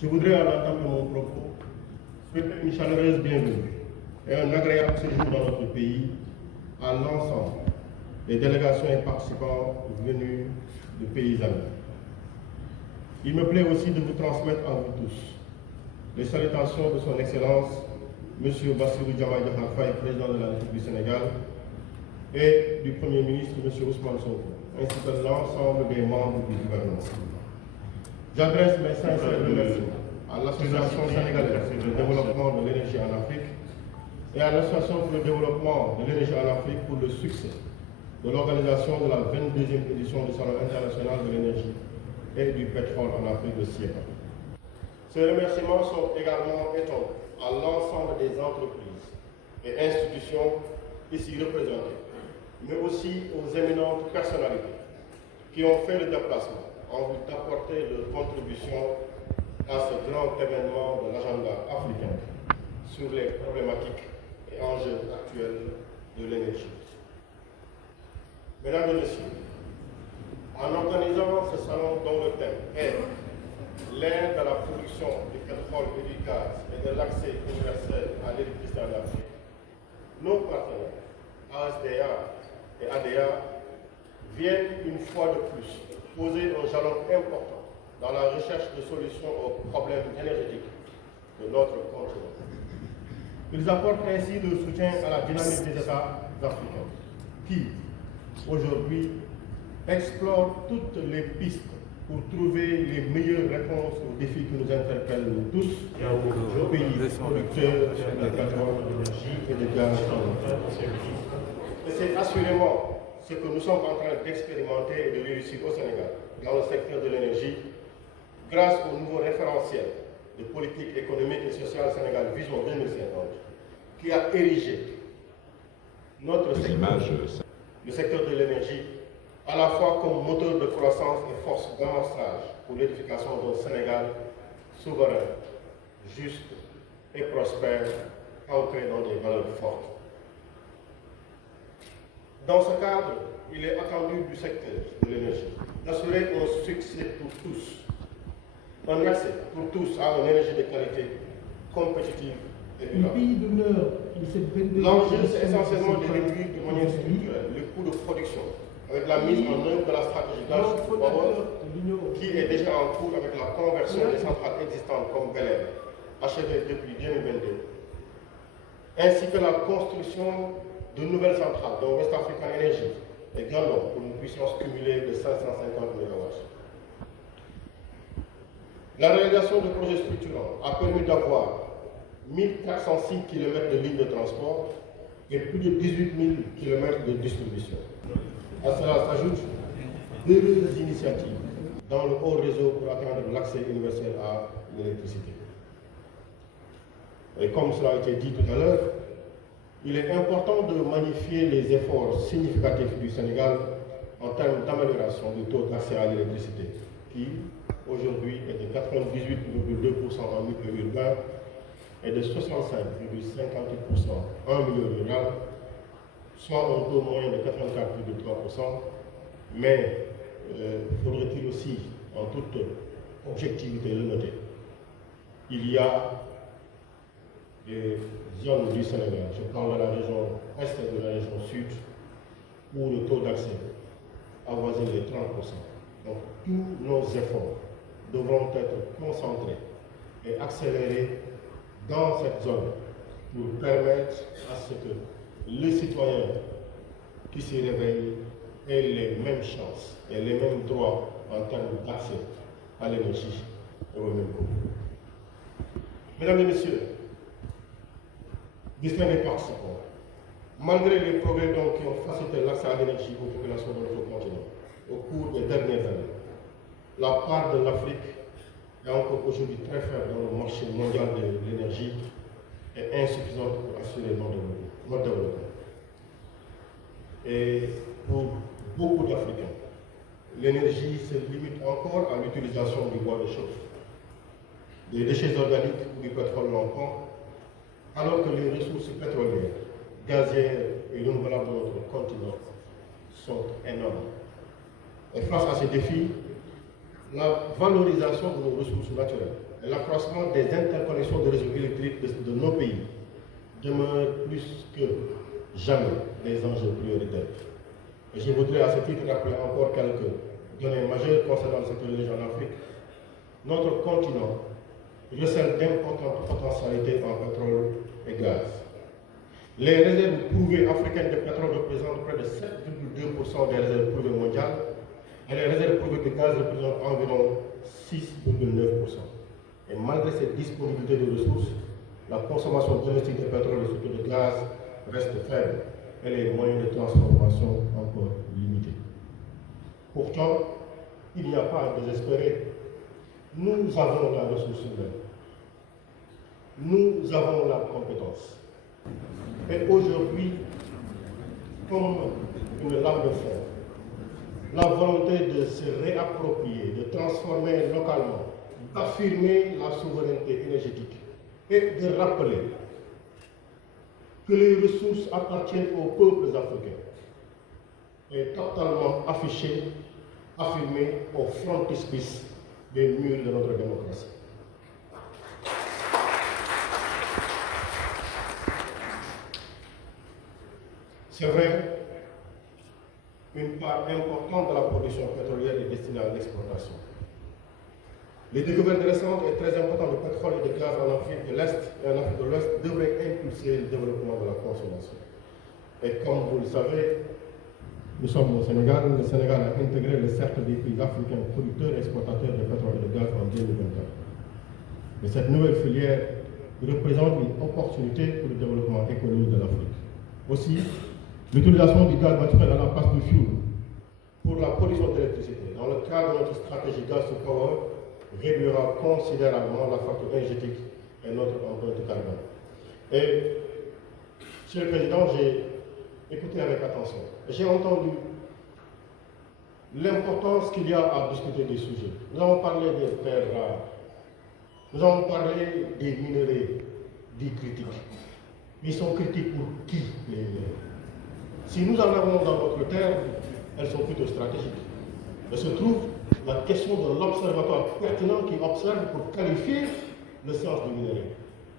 Je voudrais, à l'entame de mon propos, souhaiter une chaleureuse bienvenue et un agréable séjour dans notre pays à l'ensemble des délégations et participants venus de pays amis. Il me plaît aussi de vous transmettre à vous tous les salutations de son Excellence, M. Bassirou Diomaye Diakhar Faye, président de la République du Sénégal, et du Premier ministre, M. Ousmane Sonko, ainsi que l'ensemble des membres du gouvernement. J'adresse mes sincères remerciements à l'Association sénégalaise pour le développement de l'énergie en Afrique et à l'Association pour le développement de l'énergie en Afrique pour le succès de l'organisation de la 22e édition du Salon international de l'énergie et du pétrole en Afrique de SIEPA. Ces remerciements sont également étendus à l'ensemble des entreprises et institutions ici représentées, mais aussi aux éminentes personnalités qui ont fait le déplacement en vue d'apporter leur contribution à ce grand événement de l'agenda africain sur les problématiques et enjeux actuels de l'énergie. Mesdames et Messieurs, en organisant ce salon dont le thème est l'ère de la production du pétrole et du gaz et de l'accès universel à l'électricité en Afrique, nos partenaires ASDA et ADA viennent une fois de plus poser un jalon important dans la recherche de solutions aux problèmes énergétiques de notre continent. Ils apportent ainsi le soutien à la dynamique des États africains qui, aujourd'hui, explorent toutes les pistes pour trouver les meilleures réponses aux défis qui nous interpellent nous tous, aux pays producteurs de pétrole, d'énergie et de gaz. Et c'est assurément ce que nous sommes en train d'expérimenter et de réussir au Sénégal dans le secteur de l'énergie, grâce au nouveau référentiel de politique économique et sociale Sénégal Vision 2050, qui a érigé notre secteur, le secteur de l'énergie, à la fois comme moteur de croissance et force d'ancrage pour l'édification d'un Sénégal souverain, juste et prospère, ancré dans des valeurs fortes. Dans ce cadre, il est attendu du secteur de l'énergie d'assurer un succès pour tous, un accès pour tous à une énergie de qualité, compétitive et durable. L'enjeu, c'est essentiellement de réduire de manière structurelle le coût de production avec la mise en œuvre de la stratégie Gas to Power qui est déjà en cours avec la conversion des centrales existantes comme Bel-Air, achevée depuis 2022, ainsi que la construction de nouvelles centrales dont West African Energy et Gandon pour une puissance cumulée de 550 MW. La réalisation de projets structurants a permis d'avoir 1406 km de lignes de transport et plus de 18 000 km de distribution. À cela s'ajoutent d'heureuses initiatives dans le haut réseau pour atteindre l'accès universel à l'électricité. Et comme cela a été dit tout à l'heure, il est important de magnifier les efforts significatifs du Sénégal en termes d'amélioration du taux d'accès à l'électricité, qui aujourd'hui est de 98,2% en milieu urbain et de 65,58% en milieu rural, soit un taux moyen de 84,3%, mais faudrait-il aussi, en toute objectivité, le noter, il y a des zones du Sénégal, je parle de la région est et de la région sud, où le taux d'accès avoisine les 30%. Donc tous nos efforts devront être concentrés et accélérés dans cette zone pour permettre à ce que les citoyens qui s'y réveillent aient les mêmes chances et les mêmes droits en termes d'accès à l'énergie et aux mêmes coûts. Mesdames et Messieurs, distingués participants, malgré les progrès qui ont facilité l'accès à l'énergie aux populations de notre continent au cours des dernières années, la part de l'Afrique est encore aujourd'hui très faible dans le marché mondial de l'énergie et insuffisante pour assurer notre développement. Et pour beaucoup d'Africains, l'énergie se limite encore à l'utilisation du bois de chauffe, des déchets organiques ou du pétrole lampant, alors que les ressources pétrolières, gazières et renouvelables de notre continent sont énormes. Et face à ces défis, la valorisation de nos ressources naturelles et l'accroissement des interconnexions de réseaux électriques de nos pays demeurent plus que jamais des enjeux prioritaires. Et je voudrais à ce titre rappeler encore quelques données majeures concernant le secteur de l'énergie en Afrique. Notre continent recèle d'importantes potentialités en pétrole et gaz. Les réserves prouvées africaines de pétrole représentent près de 7,2% des réserves prouvées mondiales et les réserves prouvées de gaz représentent environ 6,9%. Et malgré cette disponibilité de ressources, la consommation domestique de pétrole et surtout de gaz reste faible et les moyens de transformation encore limités. Pourtant, il n'y a pas à désespérer. Nous avons la ressource humaine. Nous avons la compétence. Et aujourd'hui, comme une lame de fond, la volonté de se réapproprier, de transformer localement, d'affirmer la souveraineté énergétique et de rappeler que les ressources appartiennent aux peuples africains est totalement affichée, affirmée au frontispice des murs de notre démocratie. C'est vrai, une part importante de la production pétrolière est destinée à l'exportation. Les découvertes récentes et très importantes de pétrole et de gaz en Afrique de l'Est et en Afrique de l'Ouest devraient impulser le développement de la consommation. Et comme vous le savez, nous sommes au Sénégal. Le Sénégal a intégré le cercle des pays africains producteurs et exportateurs de pétrole et de gaz en 2024. Et cette nouvelle filière représente une opportunité pour le développement économique de l'Afrique. Aussi, l'utilisation du gaz naturel à la place du fioul pour la production d'électricité dans le cadre de notre stratégie gaz to power réduira considérablement la facture énergétique et notre empreinte carbone. Et, Monsieur le Président, j'ai écouté avec attention. J'ai entendu l'importance qu'il y a à discuter des sujets. Nous avons parlé des terres rares. Nous avons parlé des minerais dits critiques. Ils sont critiques pour qui, les minerais? Si nous en avons dans notre terre, elles sont plutôt stratégiques. Il se trouve la question de l'observatoire pertinent qui observe pour qualifier le sens du minerai.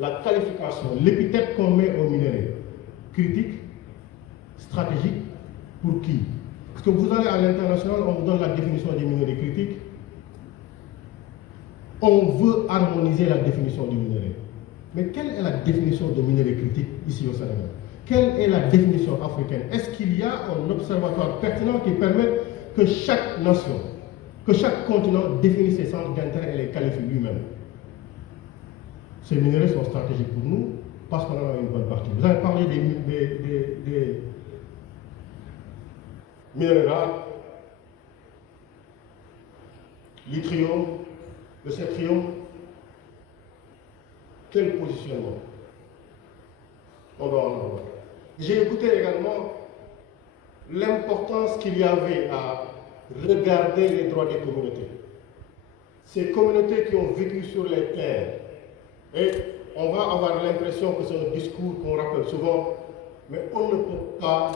La qualification, l'épithète qu'on met au minerai, critique, stratégique, pour qui? Parce que vous allez à l'international, on vous donne la définition des minerais critiques. On veut harmoniser la définition du minerai. Mais quelle est la définition de minerai critique ici au Sénégal? Quelle est la définition africaine? Est-ce qu'il y a un observatoire pertinent qui permet que chaque nation, que chaque continent définisse ses centres d'intérêt et les qualifie lui-même? Ces minerais sont stratégiques pour nous parce qu'on en a une bonne partie. Vous avez parlé des minerais rares, l'yttrium, le cétrium. Quel positionnement on doit en avoir? J'ai écouté également l'importance qu'il y avait à regarder les droits des communautés. Ces communautés qui ont vécu sur les terres. Et on va avoir l'impression que c'est un discours qu'on rappelle souvent, mais on ne peut pas,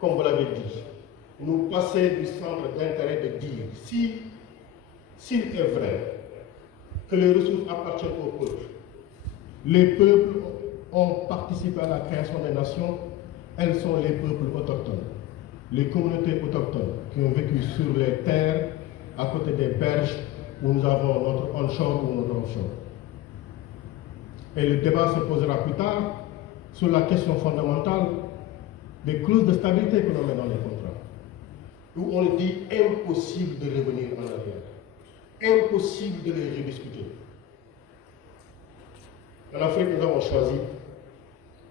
comme vous l'avez dit, nous passer du centre d'intérêt de dire s'il est vrai que les ressources appartiennent aux peuples, les peuples ont participé à la création des nations, elles sont les peuples autochtones, les communautés autochtones qui ont vécu sur les terres à côté des berges où nous avons notre onshore ou notre offshore. Et le débat se posera plus tard sur la question fondamentale des clauses de stabilité que l'on met dans les contrats, où on dit impossible de revenir en arrière, impossible de les rediscuter. En Afrique, nous avons choisi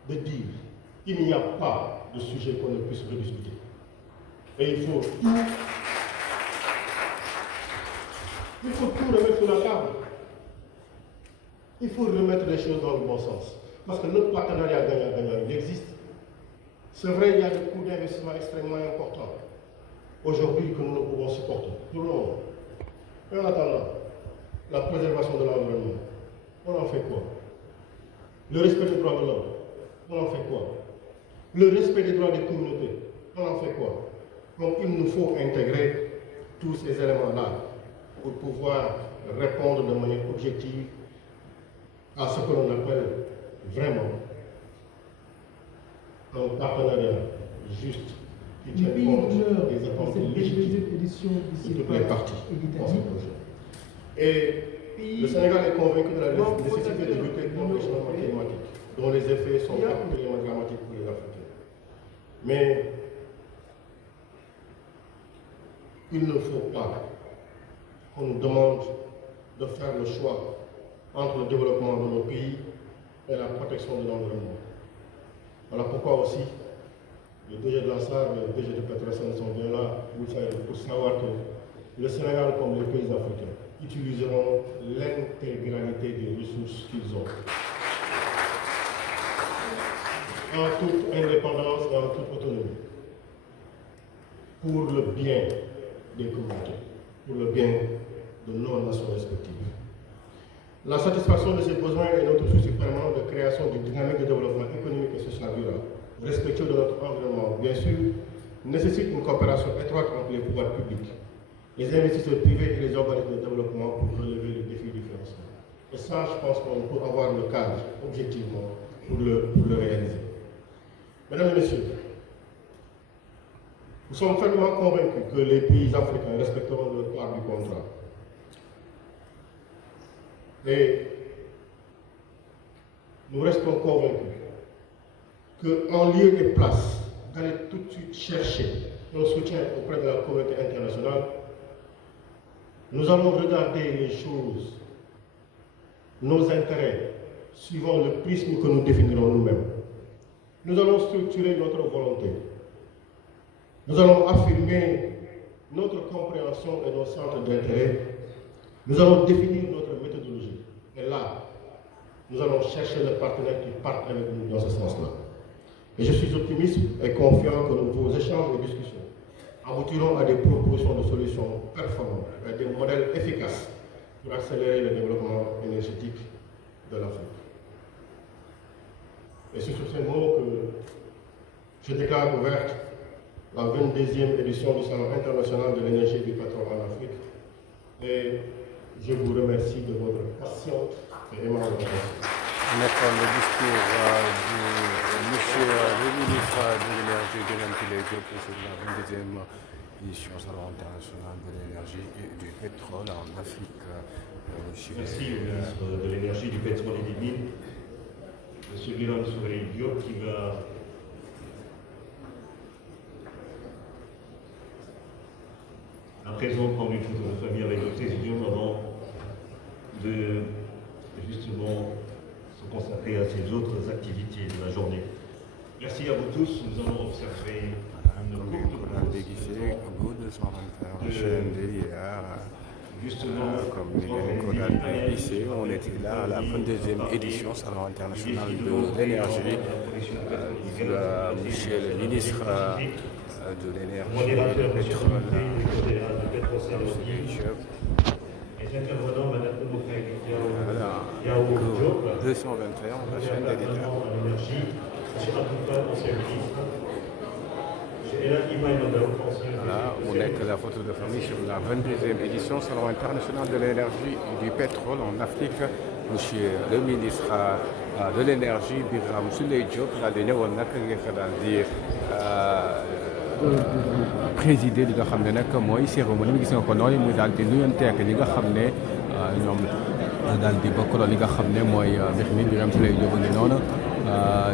de dire qu'il n'y a pas de sujet qu'on ne puisse rediscuter. Et il faut tout remettre sur la table. Il faut remettre les choses dans le bon sens. Parce que notre partenariat gagnant-gagnant, il existe. C'est vrai, il y a des coûts d'investissement extrêmement importants aujourd'hui que nous ne pouvons supporter, tout le monde. Et en attendant, la préservation de l'environnement, on en fait quoi? Le respect des droits de l'homme, on en fait quoi? Le respect des droits des communautés, on en fait quoi? Donc il nous faut intégrer tous ces éléments-là pour pouvoir répondre de manière objective à ce que l'on appelle vraiment un partenariat juste qui tient compte des attentes légitimes de toutes les parties dans ce projet. Et le Sénégal est convaincu de la nécessité de lutter contre les changements climatiques, dont les effets sont particulièrement dramatiques pour les Africains. Mais il ne faut pas qu'on nous demande de faire le choix entre le développement de nos pays et la protection de l'environnement. Voilà pourquoi aussi le DG de la SAR et le DG de Petrosen sont bien là pour savoir que le Sénégal, comme les pays africains, utiliseront l'intégralité des ressources qu'ils ont. En toute indépendance et en toute autonomie. Pour le bien des communautés, pour le bien de nos nations respectives. La satisfaction de ces besoins est notre souci permanent de création d'une dynamique de développement économique et social durable, respectueux de notre environnement, bien sûr, nécessite une coopération étroite entre les pouvoirs publics, les investisseurs privés et les organismes de développement pour relever les défis du financement. Et ça, je pense qu'on peut avoir le cadre, objectivement, pour le réaliser. Mesdames et messieurs, nous sommes fermement convaincus que les pays africains respecteront leur part du contrat. Et nous restons convaincus qu'en lieu et place d'aller tout de suite chercher un soutien auprès de la communauté internationale, nous allons regarder les choses, nos intérêts, suivant le prisme que nous définirons nous-mêmes. Nous allons structurer notre volonté. Nous allons affirmer notre compréhension et nos centres d'intérêt. Nous allons définir notre méthodologie. Et là, nous allons chercher les partenaires qui partent avec nous dans ce sens-là. Et je suis optimiste et confiant que vos échanges et discussions aboutiront à des propositions de solutions performantes et des modèles efficaces pour accélérer le développement énergétique de l'Afrique. Et c'est sur ces mots que je déclare ouverte la 22e édition du Salon international de l'énergie et du pétrole en Afrique. Et je vous remercie de votre patience et aimable attention. Nekkoon le discours du monsieur le ministre de l'énergie Birame Souleye Diop sur la 22e édition Salon international de l'énergie et du pétrole en Afrique. Merci au ministre de l'énergie, du pétrole et des mines, monsieur Birame Souleye Diop, qui va à présent prendre une photo de famille avec le président avant de justement se consacrer à ses autres activités de la journée. Merci à vous tous. Nous allons observer une courte justement, comme Nicolas ici, on était là à la 22e édition Salon international de l'énergie. Monsieur le ministre de l'énergie et du pétrole, voilà, 221, la chaîne des leaders. Voilà, on est que la photo de famille sur la 22e édition Salon international de l'énergie et du pétrole en Afrique. Monsieur le ministre de l'énergie Birame Souleye Diop daal di ñëwoon nag ngir daal di présider li nga xam ne nag mooy cérémonie bi gis nga ko noonu muy daal di nuyanteeg ñi nga xam ne ñoom daal di bokkaloo li nga xam ne mooy mbir mi Birame Souleye Diop ngi noonu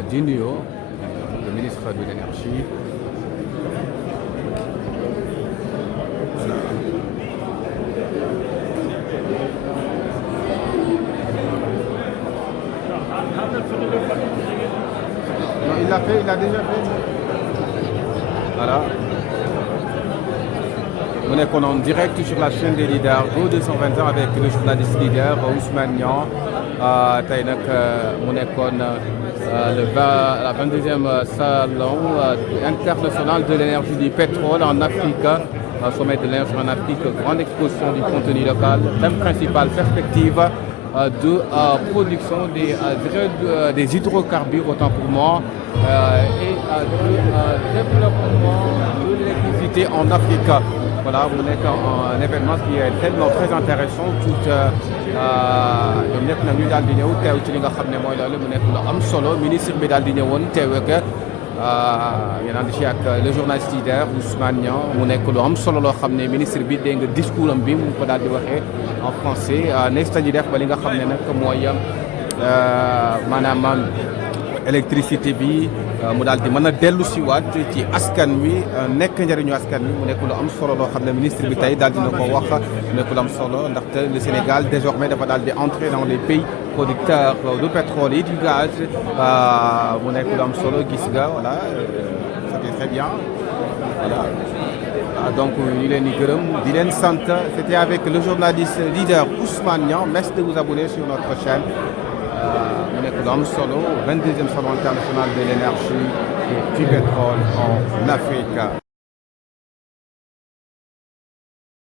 di nuyoo le ministre de l'énergie. Il a déjà fait. Voilà. On est en direct sur la chaîne des leaders Go 221 avec le journaliste leader Ousmane Niang. Tey nag mu nekkoon la 22e salon international de l'énergie du pétrole en Afrique. Sommet de l'énergie en Afrique, grande exposition du contenu local. Thème principal, perspective de production des hydrocarbures, autant pour moi, et de développement de l'électricité en Afrique. voilà mu nekk un événement qui est tellement très intéressant tout ñoom ñëpp nag ñu daal di ñëw teew ci li nga xam ne mooy loolu mu nekk lu am solo ministre bi daal di ñëwoon teew ak ngeen ànd ci ak le journaliste leader Ousmane Niang mu nekk lu am solo loo xam ne ministre bi dégg nga discours am bi mu ko daal di waxee en français nees tañu def ba li nga xam ne nag mooy maanaam électricité bi mu daal di mën a dellu si waat ci askan wi nekk njëriñu askan wi mu nekk lu am solo loo xam ne ministre bi tey daal dina ko wax mu nekk lu am solo ndaxte le Sénégal désormais dafa daal di entrer dans les pays producteurs de pétrole et du gaz mu nekk lu am solo gis nga voilà c'était très bien voilà donc ñu leen di gërëm di leen sant c'était avec le journaliste leader Ousmane Niang merci de vous abonner sur notre chaîne mu nekk lu am solo 22e salon international de l'énergie et du pétrole en Afrique